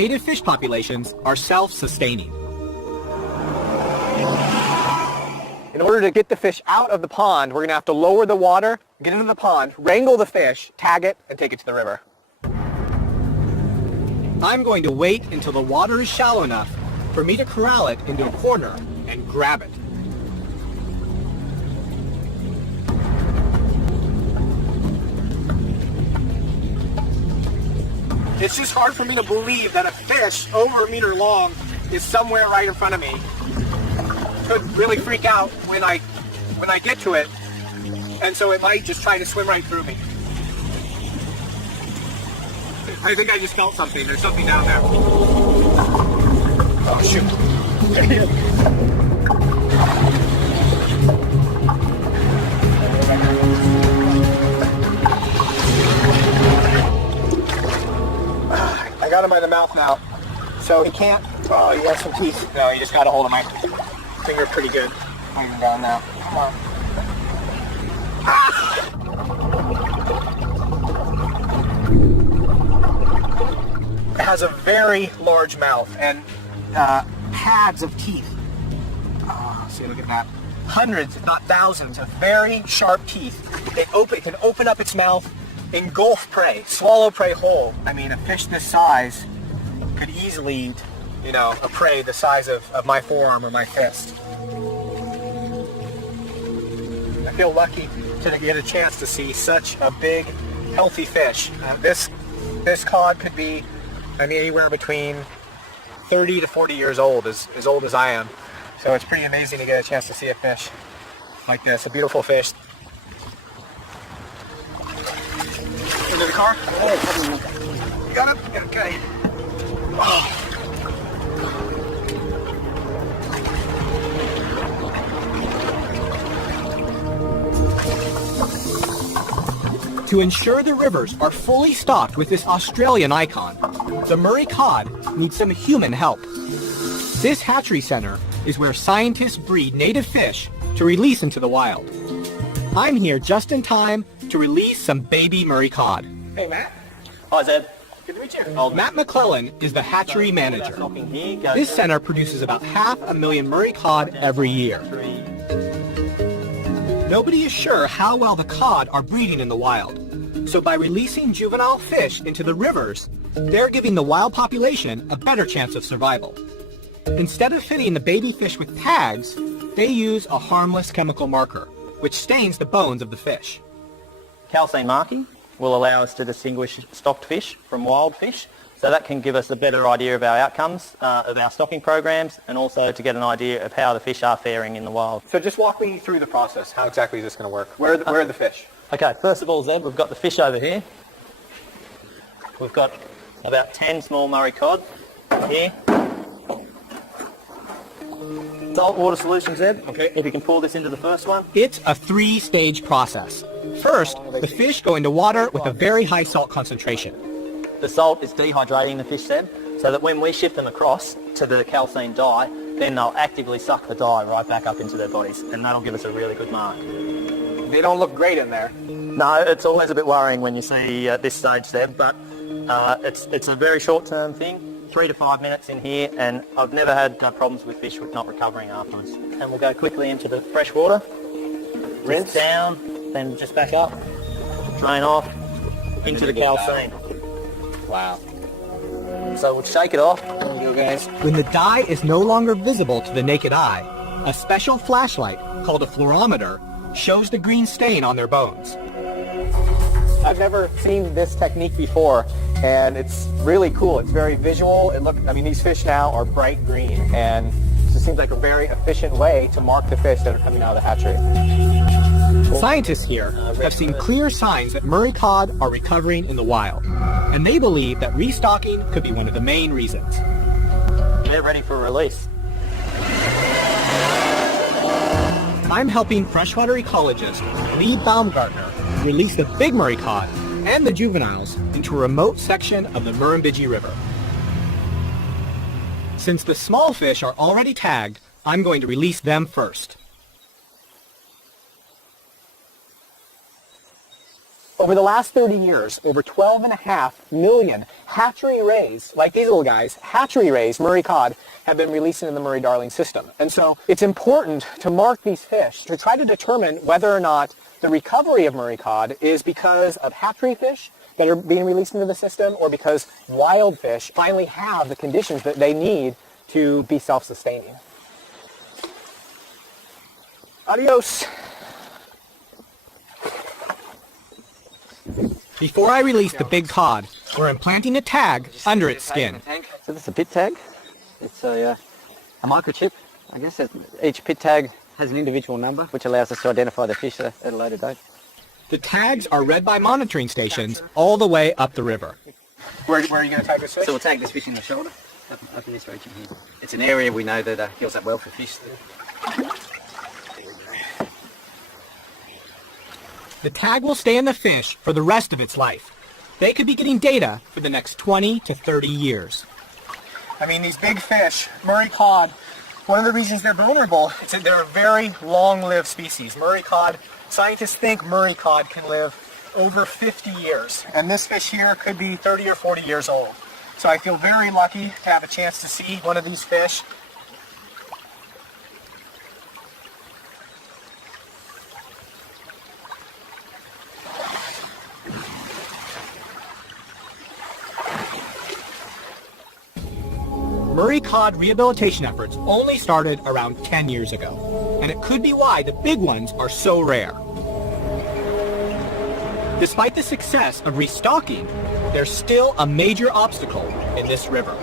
native fish populations are self-sustaining. In order to get the fish out of the pond, we're going to have to lower the water, get into the pond, wrangle the fish, tag it, and take it to the river. I'm going to wait until the water is shallow enough for me to corral it into a corner and grab it. It's just hard for me to believe that a fish over a meter long is somewhere right in front of me. Could really freak out when I get to it, and so it might just try to swim right through me. I think I just felt something. There's something down there. Oh shoot. I got him by the mouth now, so he can't. Oh, he has some teeth. No, he just got a hold of my finger pretty good. I'm even down now. Come on. Ah! It has a very large mouth and pads of teeth. Oh, see, look at that. Hundreds, if not thousands, of very sharp teeth. It can open up its mouth, engulf prey, swallow prey whole. I mean, a fish this size could easily eat, a prey the size of my forearm or my fist. I feel lucky to get a chance to see such a big, healthy fish. This cod could be, anywhere between 30 to 40 years old, as old as I am. So it's pretty amazing to get a chance to see a fish like this, a beautiful fish. Into the car? Oh. You got it? Okay. Oh. To ensure the rivers are fully stocked with this Australian icon, the Murray cod needs some human help. This hatchery center is where scientists breed native fish to release into the wild. I'm here just in time to release some baby Murray cod. Hey, Matt. Hi, Zed. Good to meet you. Matt McClellan is the hatchery manager. This center produces about 500,000 Murray cod every year. Nobody is sure how well the cod are breeding in the wild. So by releasing juvenile fish into the rivers, they're giving the wild population a better chance of survival. Instead of fitting the baby fish with tags, they use a harmless chemical marker, which stains the bones of the fish. Calcine marking will allow us to distinguish stocked fish from wild fish, so that can give us a better idea of our outcomes of our stocking programs, and also to get an idea of how the fish are faring in the wild. So just walk me through the process. How exactly is this going to work? Where are the fish? Okay, first of all, Zed, we've got the fish over here. We've got about 10 small Murray cod here. Salt water solution, Zed. Okay. If you can pour this into the first one. It's a 3-stage process. First, the fish go into water with a very high salt concentration. The salt is dehydrating the fish, Zed, so that when we shift them across to the calcine dye, then they'll actively suck the dye right back up into their bodies, and that'll give us a really good mark. They don't look great in there. No, it's always a bit worrying when you see this stage, Zed, but it's a very short-term thing. 3 to 5 minutes in here, and I've never had problems with fish with not recovering afterwards. And we'll go quickly into the fresh water. Rinse down, then just back up, drain off, into the calcine. Wow. So we'll shake it off. You guys. When the dye is no longer visible to the naked eye, a special flashlight called a fluorometer shows the green stain on their bones. I've never seen this technique before, and it's really cool. It's very visual. These fish now are bright green, and it just seems like a very efficient way to mark the fish that are coming out of the hatchery. Scientists here have seen clear signs that Murray cod are recovering in the wild, and they believe that restocking could be one of the main reasons. Get ready for release. I'm helping freshwater ecologist Lee Baumgartner release the big Murray cod and the juveniles into a remote section of the Murrumbidgee River. Since the small fish are already tagged, I'm going to release them first. Over the last 30 years, over 12.5 million hatchery rays, like these little guys, hatchery rays, Murray cod, have been released into the Murray-Darling system. And so it's important to mark these fish to try to determine whether or not the recovery of Murray cod is because of hatchery fish that are being released into the system or because wild fish finally have the conditions that they need to be self-sustaining. Adios. Before I release the big cod, we're implanting a tag under its skin. So this is a pit tag. It's a microchip. I guess each pit tag has an individual number, which allows us to identify the fish at a later date. The tags are read by monitoring stations all the way up the river. Where are you going to tag this fish? So we'll tag this fish in the shoulder, up in this region here. It's an area we know that heals up well for fish. The tag will stay in the fish for the rest of its life. They could be getting data for the next 20 to 30 years. I mean, these big fish, Murray cod, one of the reasons they're vulnerable is that they're a very long-lived species. Murray cod, scientists think Murray cod can live over 50 years. And this fish here could be 30 or 40 years old. So I feel very lucky to have a chance to see one of these fish. Murray cod rehabilitation efforts only started around 10 years ago, and it could be why the big ones are so rare. Despite the success of restocking, there's still a major obstacle in this river.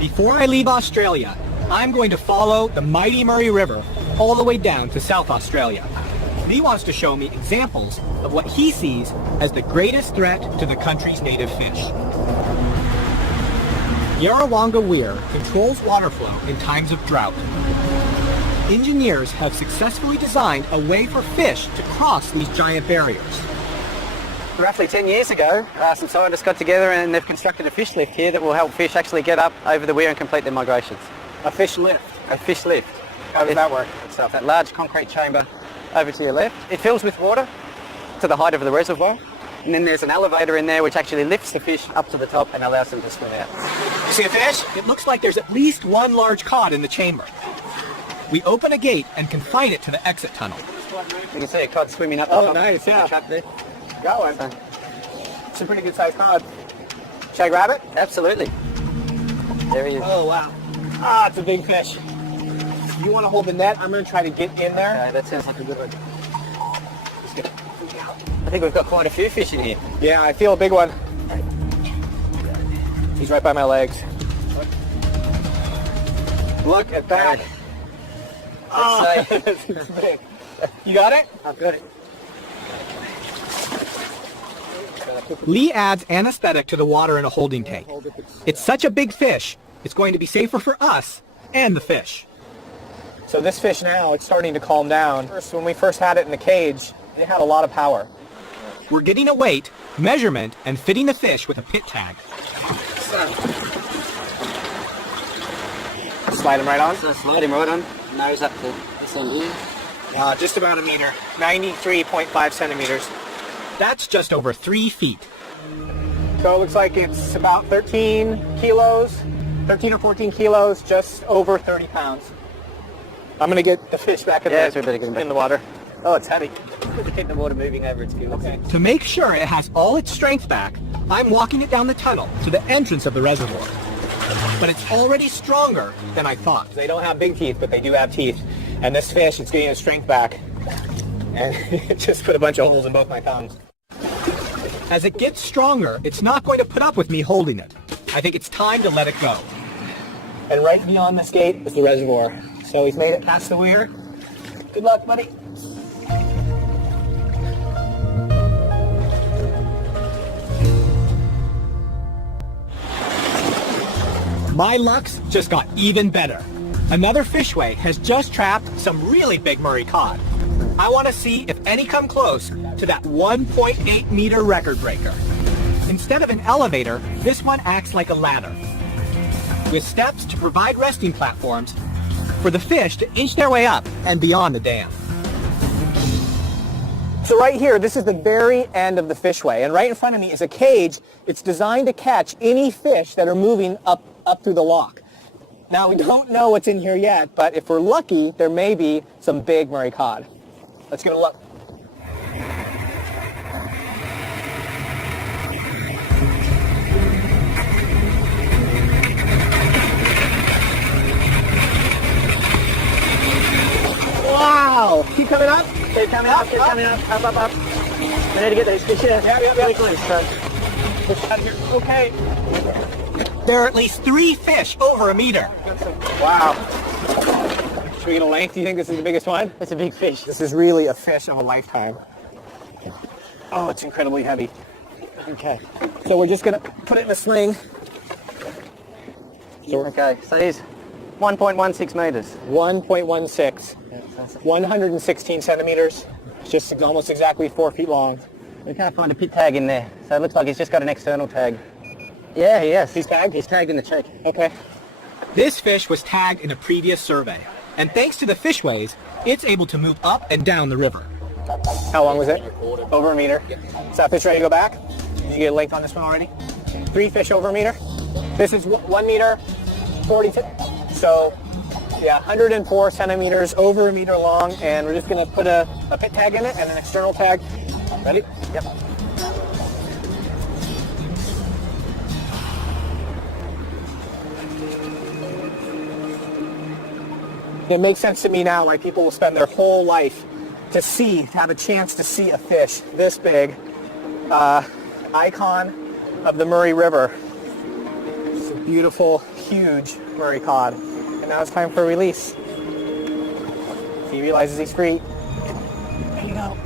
Before I leave Australia, I'm going to follow the mighty Murray River all the way down to South Australia. He wants to show me examples of what he sees as the greatest threat to the country's native fish. Yarrawonga Weir controls water flow in times of drought. Engineers have successfully designed a way for fish to cross these giant barriers. Roughly 10 years ago, some scientists got together and they've constructed a fish lift here that will help fish actually get up over the weir and complete their migrations. A fish lift. A fish lift. How does that work? So that large concrete chamber over to your left. It fills with water to the height of the reservoir, and then there's an elevator in there which actually lifts the fish up to the top and allows them to swim out. You see a fish? It looks like there's at least one large cod in the chamber. We open a gate and confine it to the exit tunnel. You can see a cod swimming up the Oh, top. nice, yeah. The trap there. Got one. It's a pretty good sized cod. Should I grab it? Absolutely. There he is. Oh, wow. Ah, it's a big fish. You want to hold the net? I'm going to try to get in there. Okay, that sounds like a good one. I think we've got quite a few fish in here. Yeah, I feel a big one. He's right by my legs. Look at that. Oh, it's big. You got it? I've got it. Lee adds anesthetic to the water in a holding tank. It's such a big fish, it's going to be safer for us and the fish. So this fish now, it's starting to calm down. When we first had it in the cage, it had a lot of power. We're getting a weight, measurement, and fitting the fish with a pit tag. Slide him right on? So slide him right on, nose up to this end here. Just about a meter, 93.5 centimeters. That's just over 3 feet. So it looks like it's about 13 kilos, 13 or 14 kilos, just over 30 pounds. I'm going to get the fish back in, Yeah, so we better get him back. in the water. Oh, it's heavy. Keep the water moving over its gills. Okay. To make sure it has all its strength back, I'm walking it down the tunnel to the entrance of the reservoir. But it's already stronger than I thought. They don't have big teeth, but they do have teeth. And this fish, it's getting its strength back. And it just put a bunch of holes in both my thumbs. As it gets stronger, it's not going to put up with me holding it. I think it's time to let it go. And right beyond this gate is the reservoir. So he's made it past the weir. Good luck, buddy. My luck's just got even better. Another fishway has just trapped some really big Murray cod. I want to see if any come close to that 1.8 meter record breaker. Instead of an elevator, this one acts like a ladder. With steps to provide resting platforms for the fish to inch their way up and beyond the dam. So right here, this is the very end of the fishway, and right in front of me is a cage. It's designed to catch any fish that are moving up through the lock. Now, we don't know what's in here yet, but if we're lucky, there may be some big Murray cod. Let's give it a look. Wow! Keep coming up. Keep coming up, keep coming up, up. We need to get these fish in. Yeah. Quickly, so. Push out of here. Okay. There are at least 3 fish over a meter. Wow. Should we get a length? Do you think this is the biggest one? It's a big fish. This is really a fish of a lifetime. Oh, it's incredibly heavy. Okay. So we're just going to put it in a sling. Okay, so he's 1.16 metres. 1.16. 116 centimeters. It's just almost exactly 4 feet long. We can't find a pit tag in there, so it looks like he's just got an external tag. Yeah, he is. He's tagged? He's tagged in the cheek. Okay. This fish was tagged in a previous survey, and thanks to the fishways, it's able to move up and down the river. How long was it? Over a meter. Is that fish ready to go back? Did you get a length on this one already? 3 fish over a meter. This is 1 meter, 42. So, yeah, 104 centimeters, over a meter long, and we're just going to put a pit tag in it and an external tag. Ready? Yep. It makes sense to me now why people will spend their whole life to have a chance to see a fish this big. Icon of the Murray River. It's a beautiful, huge Murray cod. And now it's time for release. He realizes he's free. There you go.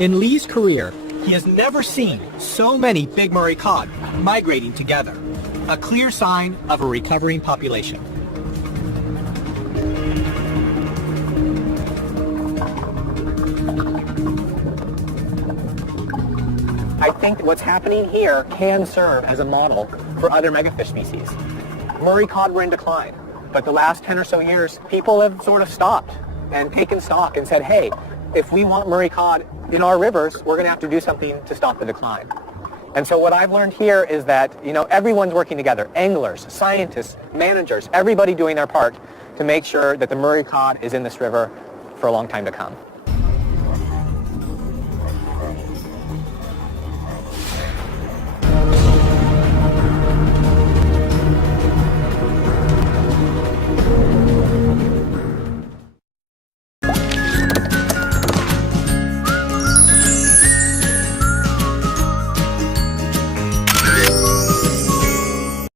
In Lee's career, he has never seen so many big Murray cod migrating together, a clear sign of a recovering population. I think what's happening here can serve as a model for other megafish species. Murray cod were in decline, but the last 10 or so years, people have sort of stopped and taken stock and said, hey, if we want Murray cod in our rivers, we're going to have to do something to stop the decline. And so what I've learned here is that, everyone's working together. Anglers, scientists, managers, everybody doing their part to make sure that the Murray cod is in this river for a long time to come.